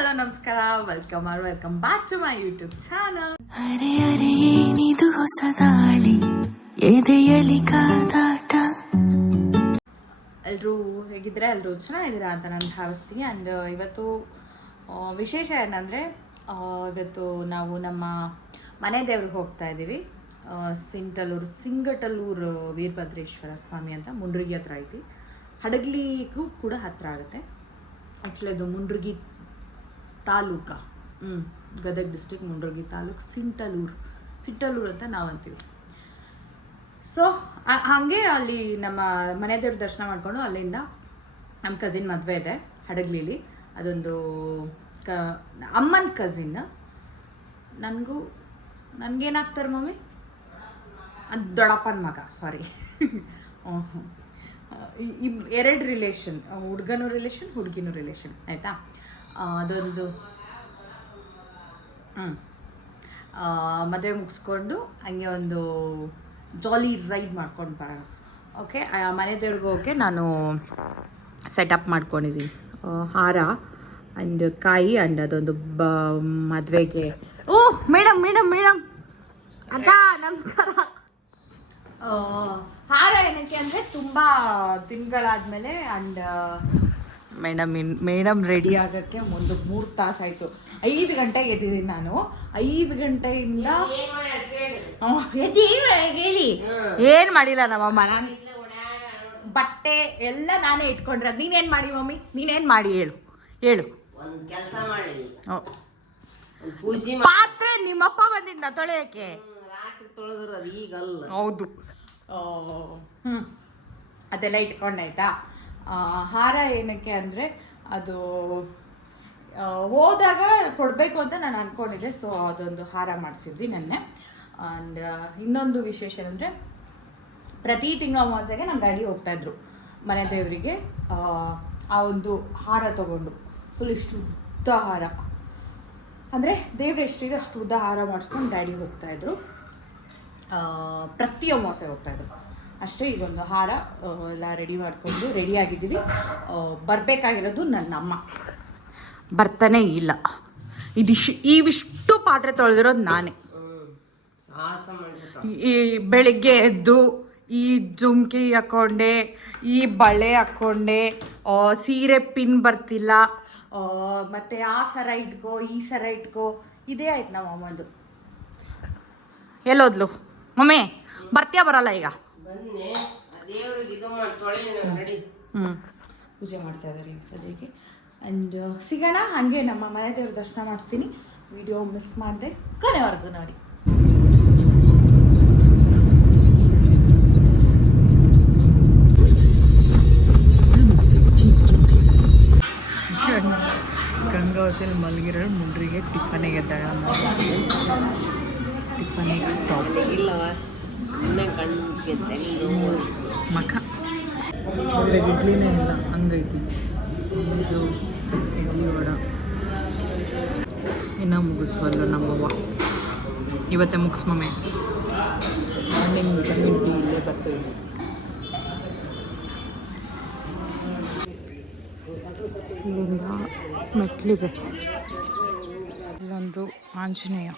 Hello ನಮಸ್ಕಾರ, welcome back to my YouTube channel. ಅರೆ ಅರೆ ಏನಿದು ಹೊಸದಾಳಿ ಎದೆಯಲಿ ಕಾದಾಟ. ಎಲ್ಲರೂ ಹೇಗಿದ್ರೆ ಎಲ್ಲರೂ ಚೆನ್ನಾಗಿದ್ದೀರಾ ಅಂತ ನಾನು ಭಾವಿಸ್ತೀನಿ. ಆ್ಯಂಡ್ ಇವತ್ತು ವಿಶೇಷ ಏನಂದರೆ, ಇವತ್ತು ನಾವು ನಮ್ಮ ಮನೆ ದೇವ್ರಿಗೆ ಹೋಗ್ತಾ ಇದ್ದೀವಿ. ಸಿಂಗಟಲ್ಲೂರು ವೀರಭದ್ರೇಶ್ವರ ಸ್ವಾಮಿ ಅಂತ ಮುಂಡ್ರಿಗಿ ಹತ್ರ ಐತಿ. ಹಡಗಲಿಗೂ ಕೂಡ ಹತ್ತಿರ ಆಗುತ್ತೆ. ಆ್ಯಕ್ಚುಲಿ ಅದು ಮುಂಡ್ರಿಗಿ ತಾಲೂಕ, ಗದಗ ಡಿಸ್ಟ್ರಿಕ್ಟ್ ಮುಂಡ್ರಿಗಿ ತಾಲೂಕು, ಸಿಂಟಲ್ಲೂರು ಅಂತ ನಾವು ಅಂತೀವಿ. ಸೊ ಹಾಗೆ ಅಲ್ಲಿ ನಮ್ಮ ಮನೆ ದೇವ್ರ ದರ್ಶನ ಮಾಡಿಕೊಂಡು ಅಲ್ಲಿಂದ ನಮ್ಮ ಕಸಿನ್ ಮದುವೆ ಇದೆ ಹಡಗಲಿಲಿ. ಅದೊಂದು ಅಮ್ಮನ ಕಸಿನ್. ನನಗೇನಾಗ್ತಾರೆ ಮಮ್ಮಿ, ಅದು ದೊಡ್ಡಪ್ಪನ ಮಗ, ಸಾರಿ. ಎರಡು ರಿಲೇಷನ್, ಹುಡುಗನೂ ರಿಲೇಷನ್, ಹುಡುಗಿನೂ ರಿಲೇಷನ್, ಆಯಿತಾ. ಅದೊಂದು ಮದುವೆ ಮುಗಿಸ್ಕೊಂಡು ಹಂಗೆ ಒಂದು ಜಾಲಿ ರೈಡ್ ಮಾಡ್ಕೊಂಡು ಬರೋಣ. ಓಕೆ, ಮನೆ ದೇವ್ರಿಗೆ ಹೋಗಿ ನಾನು ಸೆಟಪ್ ಮಾಡ್ಕೊಂಡಿದ್ದೀನಿ. ಹಾರ ಆ್ಯಂಡ್ ಕಾಯಿ ಆ್ಯಂಡ್ ಅದೊಂದು ಮದುವೆಗೆ. ಓಹ್ ಮೇಡಮ್ ಅಕ್ಕ ನಮಸ್ಕಾರ. ಹಾರ ಏನಕ್ಕೆ ಅಂದರೆ ತುಂಬ ದಿನಗಳಾದಮೇಲೆ ಆ್ಯಂಡ್ ಮೇಡಮ್ ರೆಡಿ ಆಗೋಕ್ಕೆ ಒಂದು 3 ತಾಸು ಆಯಿತು. 5 ಗಂಟೆಗೆ ಎದ್ದಿದ್ದೀನಿ ನಾನು. 5 ಗಂಟೆಯಿಂದ ಹೇಳಿ ಏನು ಮಾಡಿಲ್ಲ ನಮ್ಮಮ್ಮ. ನಾನು ಬಟ್ಟೆ ಎಲ್ಲ ನಾನೇ ಇಟ್ಕೊಂಡ್ರೆ. ನೀನೇನು ಮಾಡಿ ಮಮ್ಮಿ, ನೀನೇನು ಮಾಡಿ ಹೇಳು ಒಂದು ಕೆಲಸ ಮಾಡಿ, ಪಾತ್ರೆ ನಿಮ್ಮಪ್ಪ ಬಂದಿದ್ದ ತೊಳೆಯೋಕ್ಕೆ. ರಾತ್ರಿ ತೊಳೆದ್ರು ಅದು ಈಗಲ್ಲ. ಹೌದು, ಅದೆಲ್ಲ ಇಟ್ಕೊಂಡಾಯ್ತಾ. ಹಾರ ಏನಕ್ಕೆ ಅಂದರೆ ಅದು ಹೋದಾಗ ಕೊಡಬೇಕು ಅಂತ ನಾನು ಅಂದ್ಕೊಂಡಿದ್ದೆ. ಸೊ ಅದೊಂದು ಹಾರ ಮಾಡಿಸಿದ್ವಿ ನೆನ್ನೆ. ಆ್ಯಂಡ್ ಇನ್ನೊಂದು ವಿಶೇಷ ಅಂದರೆ, ಪ್ರತಿ ತಿಂಗಳ ಅಮಾವಾಸ್ಯೆಗೆ ನಮ್ಮ ಡ್ಯಾಡಿ ಹೋಗ್ತಾಯಿದ್ರು ಮನೆ ದೇವರಿಗೆ. ಆ ಒಂದು ಹಾರ ತೊಗೊಂಡು ಫುಲ್ ಇಷ್ಟು ಉದ್ದ ಹಾರ, ಅಂದರೆ ದೇವ್ರು ಎಷ್ಟಿದೆ ಅಷ್ಟು ಉದ್ದ ಹಾರ ಮಾಡಿಸ್ಕೊಂಡು ಡ್ಯಾಡಿ ಹೋಗ್ತಾಯಿದ್ರು. ಪ್ರತಿ ಅಮಾವಾಸ್ಯೆ ಹೋಗ್ತಾಯಿದ್ರು ಅಷ್ಟೇ. ಈಗೊಂದು ಹಾರ ಎಲ್ಲ ರೆಡಿ ಆಗಿದ್ದೀವಿ. ಬರಬೇಕಾಗಿರೋದು ನನ್ನ ಅಮ್ಮ, ಬರ್ತಾನೇ ಇಲ್ಲ. ಇವಿಷ್ಟು ಪಾತ್ರೆ ತೊಳೆದಿರೋದು ನಾನೇ. ಈ ಬೆಳಿಗ್ಗೆ ಎದ್ದು ಈ ಜುಮ್ಕಿ ಹಾಕ್ಕೊಂಡೆ, ಈ ಬಳೆ ಹಾಕ್ಕೊಂಡೆ, ಸೀರೆ ಪಿನ್ ಬರ್ತಿಲ್ಲ, ಮತ್ತು ಆ ಸರ ಇಟ್ಕೋ, ಈ ಸರ ಇಟ್ಕೋ, ಇದೇ ಆಯ್ತು ನಮ್ಮ ಅಮ್ಮಂದು. ಎಲ್ಲೋದ್ಲು ಮಮ್ಮಿ? ಬರ್ತೀಯಾ ಬರಲ್ಲ ಈಗ? ಪೂಜೆ ಮಾಡ್ತಾ ಇದ್ದಾರೆ ಈಗ ಸದ್ಯಕ್ಕೆ. ಆ್ಯಂಡ್ ಸಿಗೋಣ ಹಾಗೆ. ನಮ್ಮ ಮನೆ ದೇವ್ರ ದರ್ಶನ ಮಾಡಿಸ್ತೀನಿ. ವಿಡಿಯೋ ಮಿಸ್ ಮಾಡಿದೆ, ಕೊನೆವರೆಗೂ ನೋಡಿ. ಗಂಗಾವತಿಯಲ್ಲಿ ಮಲಗಿರೋ ಮುಂಡ್ರಿಗೆ ಟಿಫನಿಗೆ ಟಿಫನಿಗೆ ಸ್ಟಾಪ್ ಮಖ. ಇಡ್ಲಿನೇ ಇಲ್ಲ, ಹಂಗೈತಿ. ಇದು ಇಡ್ಲಿ ವಡ ಇನ್ನೂ ಮುಗಿಸ್ವಲ್ಲ ನಮ್ಮವ್ವ. ಇವತ್ತೇ ಮುಗಿಸ್ ಮಮ್ಮಿ. ಮಾರ್ನಿಂಗ್ ವಿಟಮಿನ್ ಡಿ ಇಲ್ಲೇ ಬರ್ತೀವಿ. ಇಲ್ಲಿಂದ ಮೆಟ್ಲಿದೆ. ಇಲ್ಲೊಂದು ಆಂಜನೇಯ.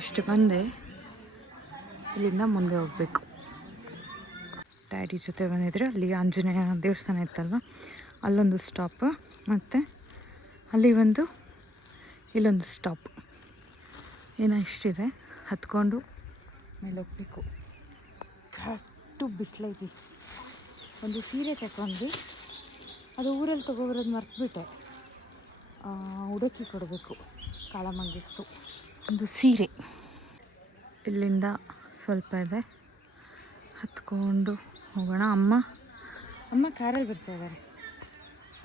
ಇಷ್ಟು ಬಂದೆ, ಇಲ್ಲಿಂದ ಮುಂದೆ ಹೋಗಬೇಕು. ಡ್ಯಾಡಿ ಜೊತೆ ಬಂದಿದ್ರೆ ಅಲ್ಲಿ ಆಂಜನೇಯ ದೇವಸ್ಥಾನ ಇತ್ತಲ್ವ, ಅಲ್ಲೊಂದು ಸ್ಟಾಪ್, ಮತ್ತು ಅಲ್ಲಿ ಇಲ್ಲೊಂದು ಸ್ಟಾಪ್. ಏನೋ ಇಷ್ಟಿದೆ, ಹತ್ಕೊಂಡು ಮೇಲೆ ಹೋಗ್ಬೇಕು. ಕರೆಕ್ಟು ಬಿಸಿಲೈತಿ. ಒಂದು ಸೀರೆ ತಗೊಂಡು ಅದು ಊರಲ್ಲಿ ತೊಗೊಬರೋದು ಮರ್ತುಬಿಟ್ಟೆ. ಉಡುಕಿ ಕೊಡಬೇಕು ಕಾಳಮ್ಮಂಗೆ. ಸೊ ಒಂದು ಸೀರೆ ಇಲ್ಲಿಂದ ಸ್ವಲ್ಪ ಇದೆ, ಹತ್ಕೊಂಡು ಹೋಗೋಣ. ಅಮ್ಮ ಕಾರಲ್ಲಿ ಬರ್ತಾ ಇದ್ದಾರೆ.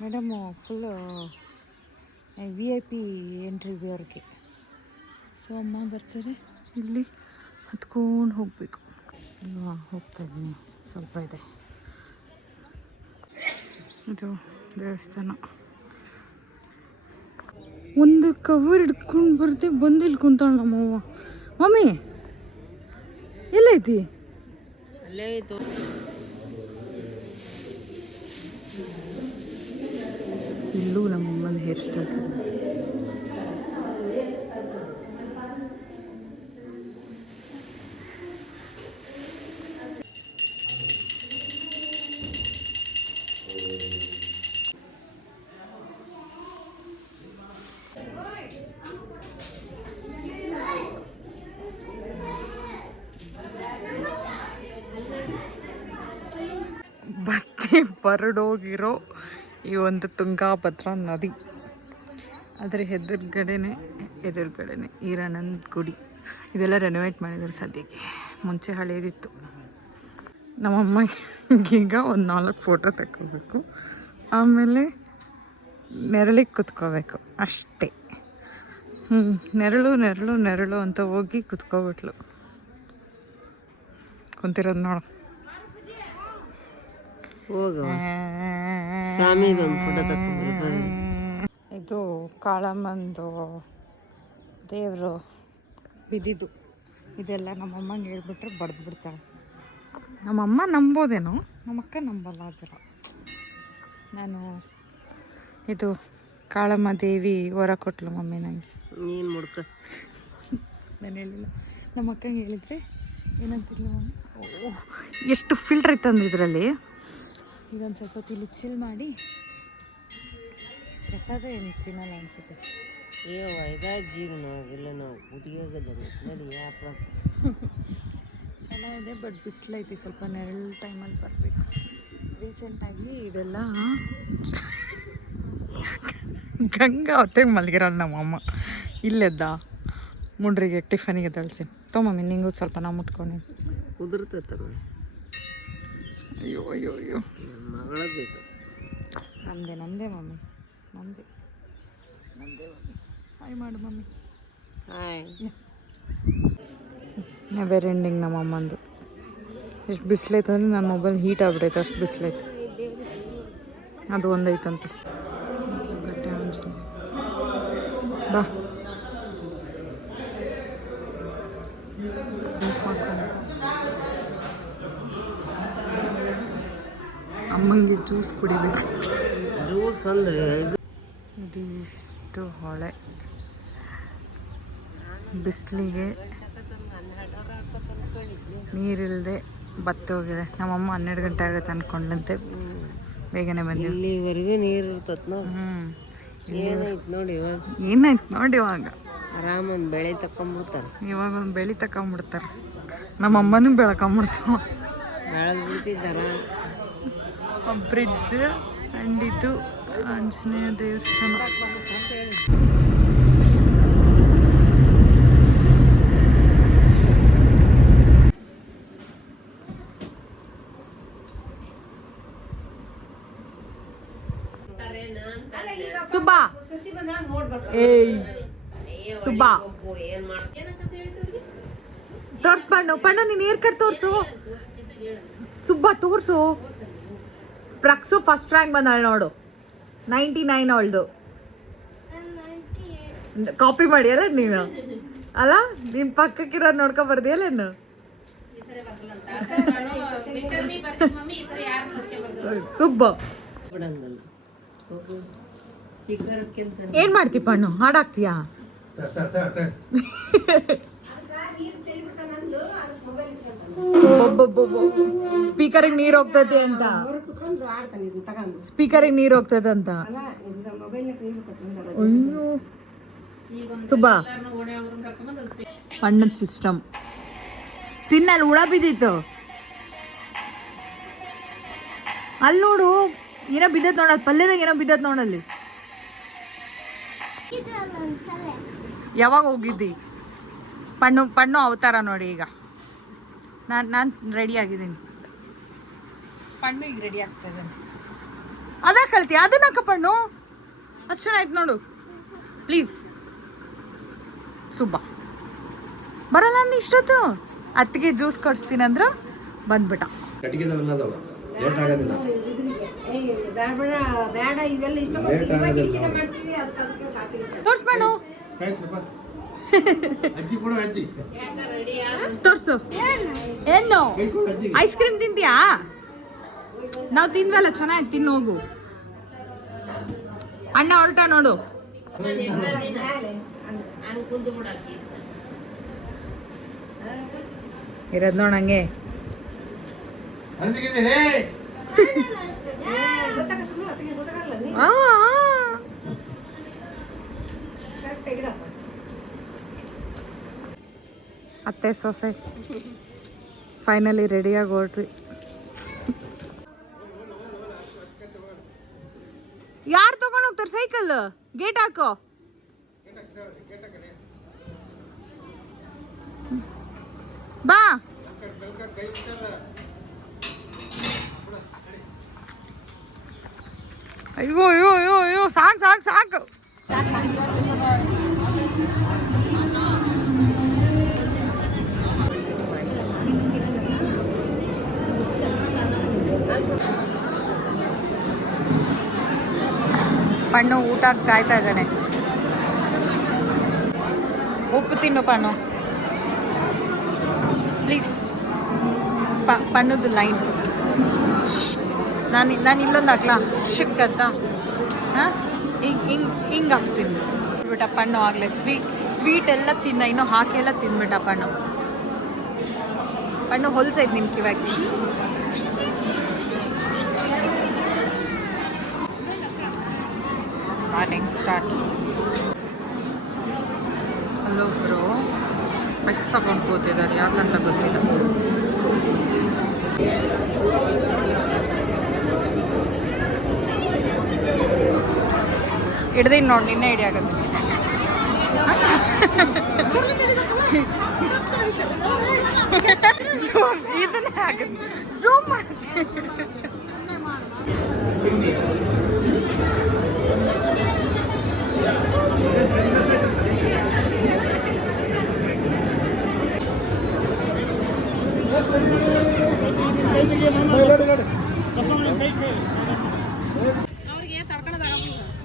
ಮೇಡಮು ಫುಲ್ಲು VIP ಎಂಟ್ರಿ ಅವ್ರಿಗೆ. ಸೊ ಅಮ್ಮ ಬರ್ತಾರೆ. ಇಲ್ಲಿ ಹತ್ಕೊಂಡು ಹೋಗಬೇಕು. ಹೋಗ್ತಾ ಇದ್ದೀನಿ, ಸ್ವಲ್ಪ ಇದೆ. ಇದು ದೇವಸ್ಥಾನ. ಒಂದು ಕವರ್ ಹಿಡ್ಕೊಂಡು ಬರ್ತೆ, ಬಂದು ಇಲ್ಲಿ ಕುಂತಾಳ ನಮ್ಮವ್ವ. ಮಮ್ಮಿ ಎಲ್ಲೈತಿ? ಅಲ್ಲೇ ಐತು. ಇಲ್ಲೂ ನಮ್ಮಮ್ಮನ ಹೇರ್ ಸ್ಟೈಲ್. ಬತ್ತಿ ಬರಡೋಗಿರೋ ಈ ಒಂದು ತುಂಗಾಭದ್ರಾ ನದಿ, ಅದರ ಎದುರುಗಡೆನೆ ಈರಣ್ಣನ ಗುಡಿ. ಇದೆಲ್ಲ ರೆನೋವೇಟ್ ಮಾಡಿದ್ದಾರೆ ಸದ್ಯಕ್ಕೆ, ಮುಂಚೆ ಹಳೇದಿತ್ತು. ನಮ್ಮಮ್ಮಗೀಗ ಒಂದು 4 ಫೋಟೋ ತಗೋಬೇಕು, ಆಮೇಲೆ ನೆರಳಿಗೆ ಕುತ್ಕೋಬೇಕು ಅಷ್ಟೇ. ನೆರಳು ನೆರಳು ನೆರಳು ಅಂತ ಹೋಗಿ ಕುತ್ಕೋಬಿಟ್ಲು. ಕುಂತಿರೋದು ನೋಡು. ಇದು ಕಾಳಮ್ಮಂದು ದೇವರು ಬಿದ್ದಿದ್ದು. ಇದೆಲ್ಲ ನಮ್ಮಮ್ಮಂಗೆ ಹೇಳ್ಬಿಟ್ರೆ ಬಡ್ದು ಬಿಡ್ತಾಳೆ. ನಮ್ಮಮ್ಮ ನಂಬೋದೇನೋ, ನಮ್ಮಕ್ಕ ನಂಬಲ್ಲ ಅದರ. ನಾನು ಇದು ಕಾಳಮ್ಮ ದೇವಿ ವರ ಕೊಟ್ಲು ಮಮ್ಮಿ ನನಗೆ. ನೀನು ಮುಡ್ಕ ನಾನು ಹೇಳಿಲ್ಲ, ನಮ್ಮ ಅಕ್ಕಂಗೆ ಹೇಳಿದರೆ ಏನಂತಿಲ್ಲ ಮಮ್ಮಿ. ಓಹ್, ಎಷ್ಟು ಫಿಲ್ಟರ್ ಇತ್ತಂದ್ರೆ ಇದರಲ್ಲಿ. ಇದೊಂದು ಸ್ವಲ್ಪ ತಿಳಿ ಚಿಲ್ ಮಾಡಿ ಪ್ರಸಾದ ಏನು ತಿನ್ನಲ್ಲ ಅನ್ಸುತ್ತೆ. ಜೀವನ ಎಲ್ಲ ನಾವು ನೋಡಿ ಯಾವ ಚೆನ್ನಾಗಿದೆ, ಬಟ್ ಬಿಸಿಲೈತಿ. ಸ್ವಲ್ಪ ನೆರಳು ಟೈಮಲ್ಲಿ ಬರಬೇಕು. ರೀಸೆಂಟಾಗಿ ಇದೆಲ್ಲ ಗಂಗಾ ಹೊತ್ತಿಗೆ ಮಲಗಿರಲ್ಲ ನಮ್ಮಮ್ಮ. ಇಲ್ಲೆದ್ದ ಮುಂಡ್ರಿಗೆ ಟಿಫನಿಗೆ ತಳಿಸಿ ತೊಮಮ್ಮಿ ನಿಂಗೂ ಸ್ವಲ್ಪ ನಾವು ಮುಟ್ಕೊಂಡು ಕುದುರ್ತೈತ. ಅಯ್ಯೋ ಅಯ್ಯೋ ಅಯ್ಯೋ, ಮಗಳದ್ದು ನಂದೇ ಮಮ್ಮಿ, ನಂದೇ ಮಮ್ಮಿ. ಹಾಯ್ ಮಾಡು ಮಮ್ಮಿ. ಹಾಯ್. ನೆವರ್ ಎಂಡಿಂಗ್ ನಮ್ಮಮ್ಮಂದು. ಎಷ್ಟು ಬಿಸಿಲೈತೆ ಅಂದರೆ ನನ್ನ ಮೊಬೈಲ್ ಹೀಟ್ ಆಗ್ಬಿಡೈತೆ, ಅಷ್ಟು ಬಿಸಿಲೈತೆ. ಅದು ಒಂದೈತಂತೆ. ಗಟ್ಟೆ ಆಂಜನೇಯ ಬಾ. ಅಮ್ಮಂಗೆ ಜ್ಯೂಸ್ ಕುಡಿಬೇಕು. ಜ್ಯೂಸ್ ಅಂದರೆ ಇದಿಷ್ಟು ಹೊಳೆ. ಬಿಸಿಲಿಗೆ ನೀರಿಲ್ಲದೆ ಬತ್ತಿ ಹೋಗಿದೆ. ನಮ್ಮಮ್ಮ 12 ಗಂಟೆ ಆಗುತ್ತೆ ಅಂದ್ಕೊಂಡಂತೆ ಬೇಗನೆ ಬಂದಿವಿ. ಇಲ್ಲಿವರೆಗೂ ನೀರು ಇರ್ತತ್ ನೋಡಿ. ಏನಾಯ್ತು ನೋಡಿ ಇವಾಗ, ಏನಾಯ್ತು ನೋಡಿ ಇವಾಗ. ಆರಾಮೊಂದು ಬೆಳೆ ತಕೊಂಡ್ಬಿಡ್ತಾರೆ. ಇವಾಗ ಒಂದು ಬೆಳೆ ತಕೊಂಬಿಡ್ತಾರೆ. ನಮ್ಮಮ್ಮನೂ ಬೆಳ್ಕೊಂಬಿಡ್ತಾವ. ಬೆಳೆದು ಬಿಡ್ತಿದ್ದಾರ. ಬ್ರಿಡ್ಜ್ ಆ್ಯಂಡ್ ಇದು ಆಂಜನೇಯ ದೇವಸ್ಥಾನ. ಸುಬ್ಬಾ ಏಯ್ ಸುಬ್ಬಾ ತೋರ್ಸ್ ಪಣ್ಣು ನೀನ್ ಏರ್ ಕಟ್ ತೋರ್ಸು. ಸುಬ್ಬಾ ತೋರ್ಸು. ಪ್ರಕ್ಸು ಫಸ್ಟ್ ರ್ಯಾಂಕ್ ಬಂದಾಳೆ ನೋಡು, 99 ಅವಳ್ದು. ಕಾಪಿ ಮಾಡಿ ಅಲ್ಲ ನೀನು, ಅಲ್ಲ ನಿನ್ ಪಕ್ಕಕ್ಕಿರೋದು ನೋಡ್ಕೊ ಬರ್ದಿಯಲ್ಲ ನೀನು. ಸುಬ್ಬ ಏನ್ ಮಾಡ್ತಿ ಪಣ್ಣು, ಹಾಡಾಕ್ತೀಯಾ? ಸ್ಪೀಕರಿಗೆ ನೀರ್ ಹೋಗ್ತದೆ ಅಂತ, ಸ್ಪೀಕರಿಗೆ ನೀರ್ ಹೋಗ್ತದೆ ಅಂತ. ಅಯ್ಯೋ ಸುಬ್ಬಾ, ಪಣ್ಣದ ಸಿಸ್ಟಮ್ ತಿನ್ನಲ್ಲಿ ಹುಳ ಬಿದ್ದಿತ್ತು. ಅಲ್ಲಿ ನೋಡು ಏನೋ ಬಿದ್ದತ್ ನೋಡಲ್ಲಿ, ಪಲ್ಯದಾಗ ಏನೋ ಬಿದ್ದತ್ ನೋಡಲ್ಲಿ. ಯಾವಾಗ ಹೋಗಿದ್ದಿ? ಪಣ್ಣು ಅವತಾರ ನೋಡಿ ಈಗ. ನಾನು ರೆಡಿ ಆಗಿದ್ದೀನಿ. ಪಣ್ಣು ಈಗ ರೆಡಿ ಆಗ್ತಾ ಇದ್ದಾನೆ. ಅದ ಕಳ್ತಿ ಅದನ್ನಕ್ಕ ಪಣ್ಣು, ಅದು ಚೆನ್ನಾಯ್ತು ನೋಡು. ಪ್ಲೀಸ್ ಸುಬ್ಬ ಬರಲ್ಲ ಅಂದ ಇಷ್ಟೊತ್ತು. ಅತ್ತಿಗೆ ಜ್ಯೂಸ್ ಕೊಡಿಸ್ತೀನಂದ್ರ ಬಂದ್ಬಿಟ್ಟ. ತೋರ್ಸ್ಬಣ್ಣು, ತೋರ್ಸು. ಏನು ಐಸ್ ಕ್ರೀಮ್ ತಿಂತೀಯಾ? ನಾವು ತಿಂದ್ವಲ್ಲ, ಚೆನ್ನಾಗಿ ತಿನ್ನು ಹೋಗು. ಅಣ್ಣ ಹೊರಟ ನೋಡು. ಇರೋದ್ ನೋಡಂಗೆ. ಅತ್ತೆ ಸೊಸೆ ಫೈನಲಿ ರೆಡಿಯಾಗಿ ಹೊರಟ್ವಿ. ಯಾರು ತಗೊಂಡು ಹೋಗ್ತಾರೆ ಸೈಕಲ್? ಗೇಟ್ ಹಾಕೋ. ಬಾ. ಅಯ್ಯೋ ಅಯ್ಯೋ ಅಯ್ಯೋ ಅಯ್ಯೋ ಸಾಕು ಸಾಕು ಸಾಕು. ಪಣ್ಣು ಊಟಕ್ಕೆ ಕಾಯ್ತಾ ಇದ್ದಾನೆ. ಉಪ್ಪು ತಿನ್ನು ಪಣ್ಣು ಪ್ಲೀಸ್. ಪಣ್ಣುದು ಲೈನ್. ನಾನು ಇಲ್ಲೊಂದು ಹಾಕ್ಲಾ ಶಿಕ್ಕತ್ತ? ಹಾಂ ಹಿಂಗೆ ಹಾಕ್ತೀನಿ ಬಿಟ್ಟ ಪಣ್ಣು. ಆಗಲೇ ಸ್ವೀಟ್ ಎಲ್ಲ ತಿಂದ, ಇನ್ನೂ ಹಾಕೆಲ್ಲ ತಿಂದ್ಬಿಟ್ಟ ಪಣ್ಣು. ಪಣ್ಣು ಹೊಲ್ಸೈತೆ ನಿನ್ನ ಕಿವಾಗ. Morning start. ಅಲ್ಲೊಬ್ರು ಸ್ಪೆಕ್ಸ್ ಹಾಕೊಂಡು ಕೂತಿದ್ದಾರೆ, ಯಾಕಂತ ಗೊತ್ತಿಲ್ಲ. ಹಿಡ್ದೀನಿ ನೋಡಿ, ನಿನ್ನೆ ಹಿಡಿಯಾಗತ್ತೆ. ಇದನ್ನೇ ಆಗತ್ತೆ ಝೂಮ್ ಮಾಡಿ.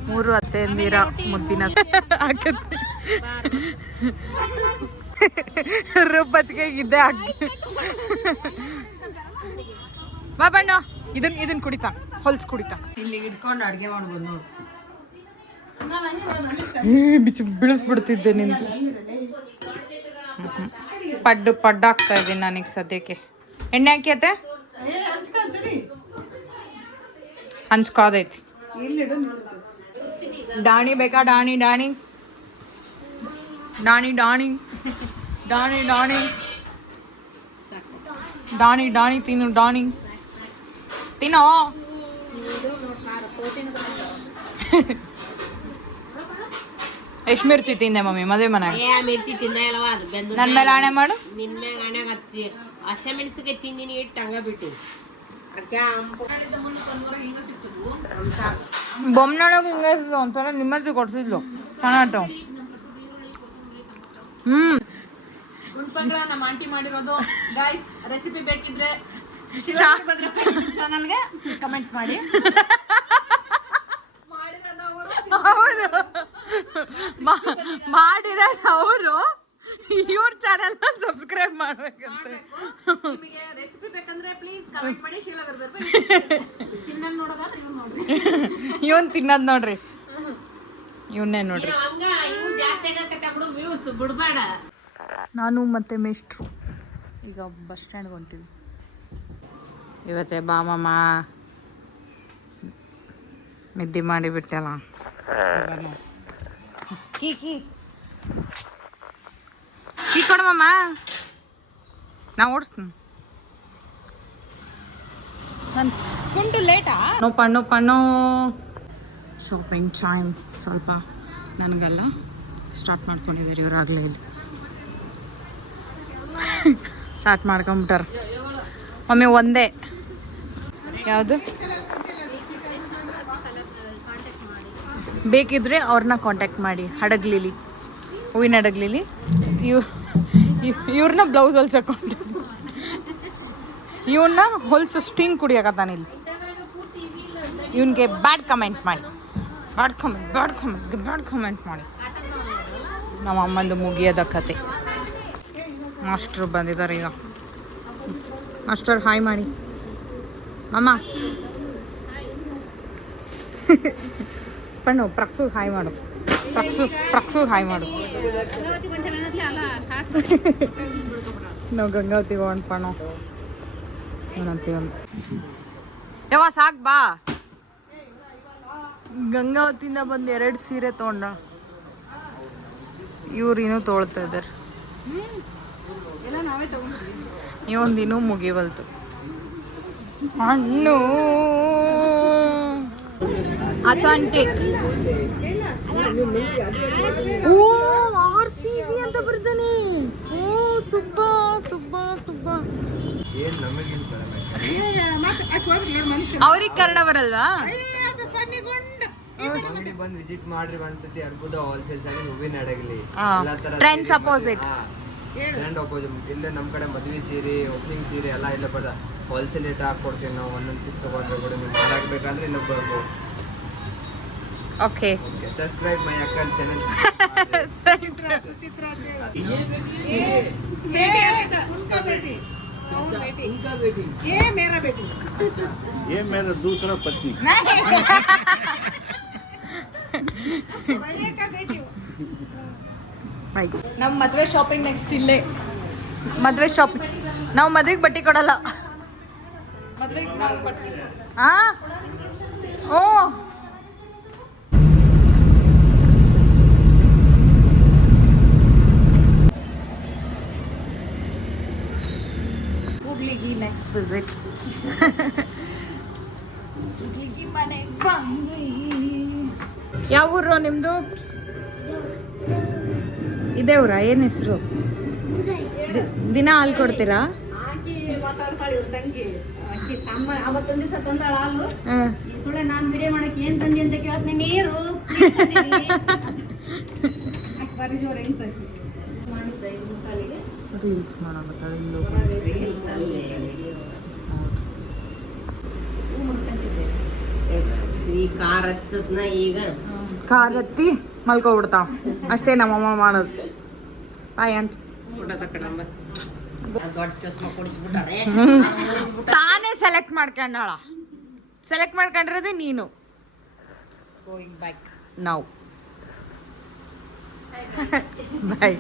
ಮೂರು ಅತ್ತೆಯಂದಿರ ಮುದ್ದಿನ ಆಗತ್ತೆ. ರುಬ್ಬತ್ತಿಗೆ ಇದ್ದೇ ಆಗ್ತದೆ. ಬಾ ಬಣ್ಣ, ಇದನ್ನ ಕುಡಿತಾ, ಹೊಲ್ಸ್ ಕುಡಿತಾ. ಇಲ್ಲಿ ಇಟ್ಕೊಂಡು ಅಡುಗೆ ಮಾಡ್ಬೋದು ನೋಡು. ಬಿಳಿಸ್ಬಿಡ್ತಿದ್ದೆ ನಿಂದು. ಪಡ್ಡು ಹಾಕ್ತಾ ಇದ್ದೀನಿ ನಾನೀಗ ಸದ್ಯಕ್ಕೆ. ಎಣ್ಣೆ ಹಾಕಿ ಅತ್ತೆ ಹಂಚ್ಕಾದೈತಿ. ಡಾಣಿ ಬೇಕಾ? ಡಾಣಿ ಡಾಣಿ ಡಾಣಿ ಡಾಣಿ ಡಾಣಿ ಡಾಣಿ ಡಾಣಿ ಡಾಣಿ ತಿನ್ನು. ಡಾಣಿ ತಿನ್ನೋ. ಎಷ್ಟು ಮಿರ್ಚಿ ತಿಂದೆ ಮಮ್ಮಿ ಮದುವೆ ಮನೆಯಾಗ? ಮಿರ್ಚಿ ತಿಂದ ಇಲ್ಲವಾ? ಅದು ಬೆಂದ ನನ್ನ ಮೇಲೆ ಆಣೆ ಮಾಡು. ನಿನ್ ಮ್ಯಾಗ ಆಣ್ಯಾಗ ಹಸಿ ಮೆಣಸಿಗೆ ತಿಂದಿನಿ, ಇಟ್ಟು ಹಂಗ ಬಿಟ್ಟು. ಬೊಮ್ಮನೊಳಗೆ ಹಿಂಗೆ ಒಂಥರ ನಿಮ್ಮಲ್ಲಿ ಕೊಡ್ಸಿದ್ಲು, ಚೆನ್ನಾಗಿತ್ತು. ಗುಂಡ್ಪಂಗ್ಳ ನಮ್ಮ ಆಂಟಿ ಮಾಡಿರೋದು. ಗೈಸ್ ರೆಸಿಪಿ ಬೇಕಿದ್ರೆ ಚಾನಲ್ಗೆ ಕಮೆಂಟ್ಸ್ ಮಾಡಿ. ಮಾಡಿರೋದು ಅವರು, ಇವ್ರ ಚಾನೆಲ್ ಸಬ್ಸ್ಕ್ರೈಬ್ ಮಾಡ್ಬೇಕಂತೆ. ನಿಮಗೆ ರೆಸಿಪಿ ಬೇಕಂದ್ರೆ ಪ್ಲೀಸ್ ಕಮೆಂಟ್ ಮಾಡಿ. ಶೀಲಾ ತಿನ್ನಲ್ ನೋಡೋದಾದ್ರೆ ಇವ್ನು ನೋಡ್ರಿ. ಇವನ್ ತಿನ್ನೋದು ನೋಡ್ರಿ, ಇವನ್ನೇ ನೋಡ್ರಿ. ನಾನು ಮತ್ತೆ ಮೇಷ್ಟ್ರು ಈಗ ಬಸ್ ಸ್ಟ್ಯಾಂಡ್ಗೆ ಹೊಂಟಿವಿ. ಇವತ್ತೇ ಬಾಮಮ್ಮ ನಿದ್ದೆ ಮಾಡಿಬಿಟ್ಟಲ್ಲ. ಕೀ ಕೊಡಮ್ಮ, ನಾ ಓಡಿಸ್ತೀನಿ. ನನ್ನ ಕುಂಟು ಲೇಟಾ? ಪಣ್ಣು ಶಾಪಿಂಗ್ ಟೈಮ್. ಸ್ವಲ್ಪ ನನಗಲ್ಲ ಸ್ಟಾರ್ಟ್ ಮಾಡ್ಕೊಂಡಿದ್ದಾರೆ ಇವರಾಗಲೇ. ಇಲ್ಲಿ ಸ್ಟಾರ್ಟ್ ಮಾಡ್ಕೊಂಬಿಟ್ಟಾರ ಮಮ್ಮಿ. ಒಂದೇ ಯಾವುದು ಬೇಕಿದ್ರೆ ಅವ್ರನ್ನ ಕಾಂಟ್ಯಾಕ್ಟ್ ಮಾಡಿ. ಹಡಗ್ಲಿಲಿ, ಹೂವಿನ ಹಡಗ್ಲಿಲಿ ಇವ್ರನ್ನ ಬ್ಲೌಸ್ ಹೊಲ್ಸೋ ಕಾಂಟ್ಯಾಕ್ಟ್. ಇವನ್ನ ಹೊಲ್ಸು ಸ್ಟಿಂಗ್ ಕುಡಿಯೋಕತ್ತಾನೆ ಇಲ್ಲಿ. ಇವನಿಗೆ ಬ್ಯಾಡ್ ಕಮೆಂಟ್ ಮಾಡಿ, ಬ್ಯಾಡ್ ಕಮೆಂಟ್ ಮಾಡಿ. ನಮ್ಮ ಅಮ್ಮಂದು ಮುಗಿಯೋದ ಕತೆ. ಮಾಸ್ಟ್ರು ಬಂದಿದ್ದಾರೆ ಈಗ. ಮಾಸ್ಟರ್ ಹಾಯ್ ಮಾಡಿ ಅಮ್ಮ. ಪಣ್ಣು ಪ್ರಕ್ಸು ಹಾಯ್ ಮಾಡು, ಪ್ರಕ್ಸು ಹಾಯ್ ಮಾಡು. ನಾವು ಗಂಗಾವತಿಗೆ ಹೋಗೋಣ ಪಣ್ಣು ಏನಂತೀವಿ. ಯಾವ ಸಾಕು ಬಾ. ಗಂಗಾವತಿಯಿಂದ ಬಂದು 2 ಸೀರೆ ತೊಗೊಂಡ. ಇವ್ರು ಇನ್ನೂ ತೊಗೊಳ್ತಾ ಇದ್ದಾರೆ. ಇವೊಂದು ಇನ್ನೂ ಮುಗಿವಲ್ತು. ಹಣ್ಣು ಅಥೆಂಟಿಕ್. ಓ RCB ಅಂತ ಬರ್ತಾನೆ. ಓ ಸುಬ್ಬಾ ಸುಬ್ಬಾ ಸುಬ್ಬಾ. ಅವ್ರಿಗೆ ಕನ್ನಡ ಬರಲ್ವಾ? ಬಂದು ವಿಸಿಟ್ ಮಾಡ್ರಿ ಒಂದ್ಸತಿ ಅರ್ಬುದ ಹೋಲ್ಸೇಲ್ಸ್ ಆಗಿ ಹೂವಿನ Hadagali friends opposite friend opposite. ಇಲ್ಲೇ ನಮ್ಮ ಕಡೆ ಮದ್ವೆ ಸೀರೆ, ಓಪನಿಂಗ್ ಸೀರೆ ಎಲ್ಲ ಇಲ್ಲೇ ಬರ್ದ ಹೋಲ್ಸೇಲ್ ರೇಟ್ ಹಾಕೊಡ್ತೀವಿ ನಾವು. ಒಂದೊಂದು ಪೀಸ್ ತಗೊಂಡ್ರೆ ಕೂಡ ನೀವು ಮಾಡಾಕ್ಬೇಕಂದ್ರೆ ಇಲ್ಲೇ ಬರ್ಬೋದು. ಓಕೆ ಸಬ್ಸ್ಕ್ರೈಬ್ ಮೈ ಅಕ್ಕನ್ ಚಾನೆಲ್. ये मेरा दूसरा पत्नी. ನಮ್ಮ ಮದುವೆ ಶಾಪಿಂಗ್ ನೆಕ್ಸ್ಟ್ ಇಲ್ಲೇ. ಮದುವೆ ಶಾಪಿಂಗ್ ನಾವು ಮದುವೆಗೆ ಬಟ್ಟೆ ಕೊಡಲ್ಲ. ಆ ಓ ಹುಬ್ಳಿಗೆ ನೆಕ್ಸ್ಟ್ ವಿಸಿಟ್. ಹುಬ್ಳಿಗೆ ಮನೆಗೆ ಬಂದ್ವಿ. ಯಾವ ಊರು ನಿಮ್ಮದು? ಇದೇ ಊರಾ? ಏನು ಹೆಸರು? ದಿನ ಹಾಲು ಕೊಡ್ತೀರಾ? ಆಕಿ ಮಾತಾಡ್ತಾಳೆ ಇವ್ರ ತಂಗಿ. ಆಕಿ ಸಾಂಬಾರ್ ಅವತ್ತೊಂದ್ ದಿವಸ ತಂದಾಳ ಹಾಲು. ಈ ಸುಳ್ಳೆ ನಾನ್ ವಿಡಿಯೋ ಮಾಡಕ್ ಏನ್ ತಂದಿ ಅಂತ ಕೇಳ್ತೀನಿ. ನೀರು ಬರೀ ಜೋರ್ ಹೆಂಗ್ ಸಾಕಿ ಮಾಡಿದ್ದ 5 ಕಾಲಿಗೆ ರೀಲ್ಸ್ ಮಾಡಕತ್ತಾಳೆ. ಈ ಕಾರ್ ಹತ್ತದ್ನ ಈಗ ಕಾರ್ ಹತ್ತಿ ಮಲ್ಕೊಬಿಡ್ತಾವ ಅಷ್ಟೇ ನಮ್ಮಮ್ಮ ಮಾಡೋದು. Bye aunty. ಫೋಟೋ ತಕೊಂಡಂಬ ದೊಡ್ಡ ಚಸ್ಮಾ ಕೊಡಿಸ್ಬಿಟ್ಟಾರೆ. ತಾನೇ ಸೆಲೆಕ್ಟ್ ಮಾಡ್ಕೊಂಡಾಳ. ಸೆಲೆಕ್ಟ್ ಮಾಡ್ಕೊಂಡಿರೋದೇ ನೀನು. ಗೋಯಿಂಗ್ ಬ್ಯಾಕ್ ನೌ ಬಾಯ್.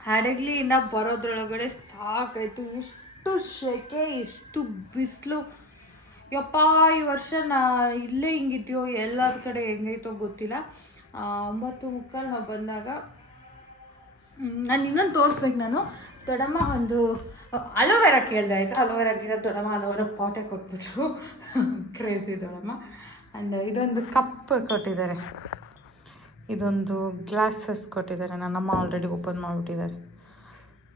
ಹಡಗ್ಲಿಯಿಂದ ಬರೋದ್ರೊಳಗಡೆ ಸಾಕಾಯ್ತು. ಎಷ್ಟು ಸೆಕೆ, ಎಷ್ಟು ಬಿಸಿಲು. ಯಪ್ಪ ಈ ವರ್ಷ ಇಲ್ಲೇ ಹಿಂಗಿದ್ಯೋ ಎಲ್ಲರ ಕಡೆ ಹೆಂಗೈತೋ ಗೊತ್ತಿಲ್ಲ. 9:15 ನಾವು ಬಂದಾಗ ನಾನು ಇನ್ನೊಂದು ತೋರಿಸ್ಬೇಕು. ನಾನು ದೊಡ್ಡಮ್ಮ ಒಂದು ಅಲೋವೆರಾ ಕೇಳಿದೆ ಆಯಿತಾ. ಅಲೋವೆರಾ ಗಿಡ ದೊಡ್ಡಮ್ಮ ಅಲೋವೆರಾ ಪಾಟೆ ಕೊಟ್ಬಿಟ್ರು. ಕ್ರೇಜಿ ದೊಡ್ಡಮ್ಮ. ಆ್ಯಂಡ್ ಇದೊಂದು ಕಪ್ ಕೊಟ್ಟಿದ್ದಾರೆ, ಇದೊಂದು ಗ್ಲಾಸಸ್ ಕೊಟ್ಟಿದ್ದಾರೆ. ನನ್ನಮ್ಮ ಆಲ್ರೆಡಿ ಓಪನ್ ಮಾಡಿಬಿಟ್ಟಿದ್ದಾರೆ.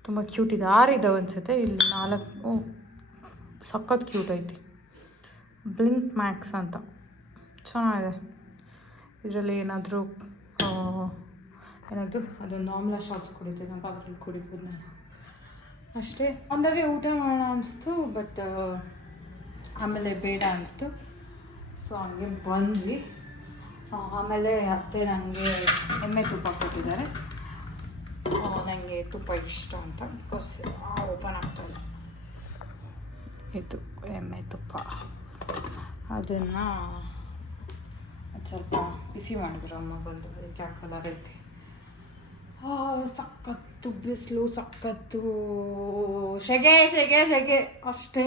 ತುಂಬ ಕ್ಯೂಟ್ ಇದೆ. 6 ಇದಾವೆ ಅನಿಸುತ್ತೆ. ಇಲ್ಲಿ 4. ಸಖತ್ ಕ್ಯೂಟ್ ಐತಿ. ಬ್ಲಿಂಕ್ ಮ್ಯಾಕ್ಸ್ ಅಂತ ಚೆನ್ನಾಗಿದೆ. ಇದರಲ್ಲಿ ಏನಾದರೂ ಏನಾದರೂ ಅದೊಂದು ಆಮ್ಲಾ ಶಾಟ್ಸ್ ಕುಡಿತೀನಿ. ನಮ್ಮ ಅದ್ರಲ್ಲಿ ಕುಡಿಬೋದು ನಾನು ಅಷ್ಟೇ. ಒಂದಾಗೆ ಊಟ ಮಾಡೋಣ ಅನಿಸ್ತು, ಬಟ್ ಆಮೇಲೆ ಬೇಡ ಅನಿಸ್ತು. ಸೊ ಹಂಗೆ ಬಂದ್ವಿ. ಆಮೇಲೆ ಅತ್ತೆ ನನಗೆ ಎಮ್ಮೆ ತುಪ್ಪ ಕೊಟ್ಟಿದ್ದಾರೆ. ನನಗೆ ತುಪ್ಪ ಇಷ್ಟ ಅಂತ. ಬಿಕಾಸ್ ಓಪನ್ ಆಗ್ತಾಯಿಲ್ಲ. ಇದು ಎಮ್ಮೆ ತುಪ್ಪ. ಅದನ್ನು ಸ್ವಲ್ಪ ಬಿಸಿ ಮಾಡಿದ್ರು ಅಮ್ಮ ಬಂದು. ಅದಕ್ಕೆ ಆ ಕಲರ್ ಐತಿ. ಸಖತ್ತು ಬಿಸಿಲು, ಸಖತ್ತು ಸೆಗೆ ಸೆಗೆ ಸೆಗೆ ಅಷ್ಟೇ.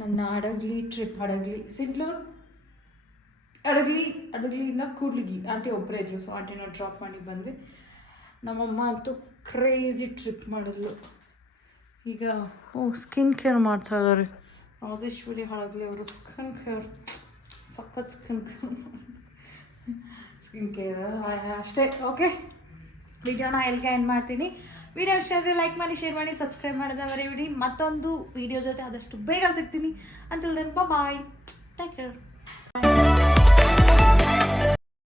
ನನ್ನ ಹಡಗ್ಲಿ ಟ್ರಿಪ್. ಹಡಗ್ಲಿ ಸಿಂಪ್ಲೂರು, ಹಡಗ್ಲಿಯಿಂದ ಕೂಡ್ಲಿಗಿ. ಆಂಟಿ ಒಬ್ಬರೇ ಇದ್ರು. ಸೊ ಆಂಟಿನ ಡ್ರಾಪ್ ಮಾಡಿ ಬಂದ್ವಿ. ನಮ್ಮಮ್ಮ ಅಂತೂ ಕ್ರೇಜಿ ಟ್ರಿಪ್ ಮಾಡಿದ್ಲು. ಈಗ ಸ್ಕಿನ್ ಕೇರ್ ಮಾಡ್ತಾ ಇದ್ದಾರೆ ರಾಜೇಶ್ವರಿ ಹಡಗ್ಲಿ ಅವರು. ಸಖತ್ ಸ್ಕಿನ್ ಕೇರ್ ಅಷ್ಟೇ. ಓಕೆ, ವಿಡಿಯೋನ ಎಲ್ಲಿಗೆ ಎಂಡ್ ಮಾಡ್ತೀನಿ. ವಿಡಿಯೋ ಇಷ್ಟ ಆದರೆ ಲೈಕ್ ಮಾಡಿ, ಶೇರ್ ಮಾಡಿ, ಸಬ್ಸ್ಕ್ರೈಬ್ ಮಾಡಿದವರೇ ವಿಡಿ. ಮತ್ತೊಂದು ವಿಡಿಯೋ ಜೊತೆ ಆದಷ್ಟು ಬೇಗ ಸಿಗ್ತೀನಿ. Until then bye, take care.